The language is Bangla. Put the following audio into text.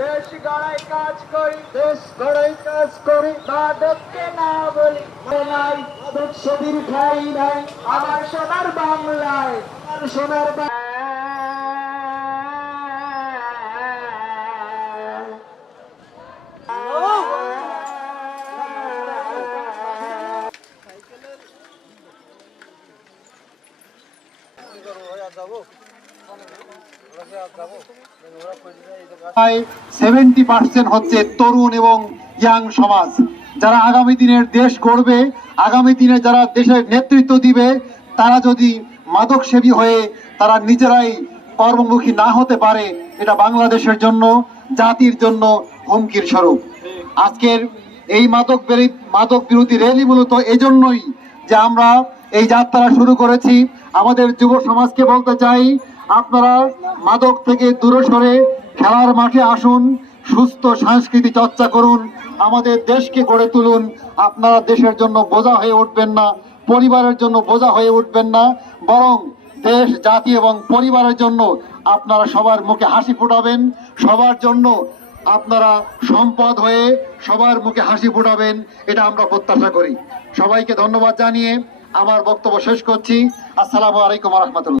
দেশ গড়াই কাজ করি, দেশ গড়াই কাজ করি, মাদককে না বলি নাই, মাদক সেদিন খাই নাই, আমার সোনার বাংলায়, আমার সোনার প্রায় 70% হচ্ছে তরুণ এবং ইয়াং সমাজ, যারা আগামী দিনের দেশ গড়বে, আগামী দিনে যারা দেশের নেতৃত্ব দিবে, তারা যদি মাদক সেবী হয়ে তারা নিজেরাই কর্মমুখী না হতে পারে, এটা বাংলাদেশের জন্য, জাতির জন্য হুমকির স্বরূপ। আজকের এই মাদক বিরোধী র্যালি মূলত এজন্যই যে আমরা এই যাত্রা শুরু করেছি। আমাদের যুব সমাজকে বলতে চাই, আপনারা মাদক থেকে দূরে সরে খেলার মাঠে আসুন, সুস্থ সংস্কৃতি চর্চা করুন, আমাদের দেশকে গড়ে তুলুন। আপনারা দেশের জন্য বোঝা হয়ে উঠবেন না, পরিবারের জন্য বোঝা হয়ে উঠবেন না, বরং দেশ, জাতি এবং পরিবারের জন্য আপনারা সবার মুখে হাসি ফোটাবেন, সবার জন্য আপনারা সম্পদ হয়ে সবার মুখে হাসি ফোটাবেন, এটা আমরা প্রত্যাশা করি। সবাইকে ধন্যবাদ জানিয়ে আমার বক্তব্য শেষ করছি। আসসালামু আলাইকুম ওয়া রাহমাতুল্লাহ।